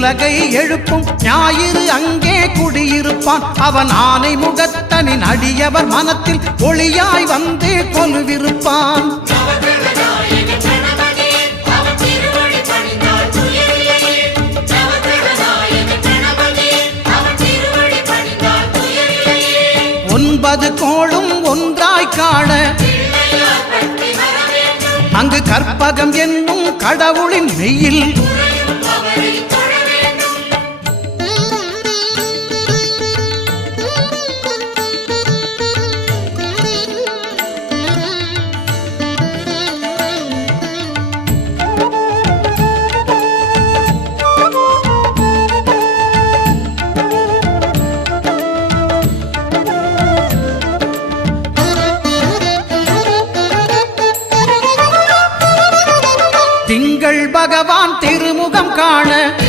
உலகை எழுப்பும் ஞாயிறு அங்கே குடியிருப்பான். அவன் ஆனை முகத்தனின் அடியவர் மனத்தில் ஒளியாய் வந்து கொலுவிருப்பான். ஒன்பது கோளும் ஒன்றாய் காண அங்கு கற்பகம் என்னும் கடவுளின் மெய்யில் திங்கள் பகவான் திருமுகம் காண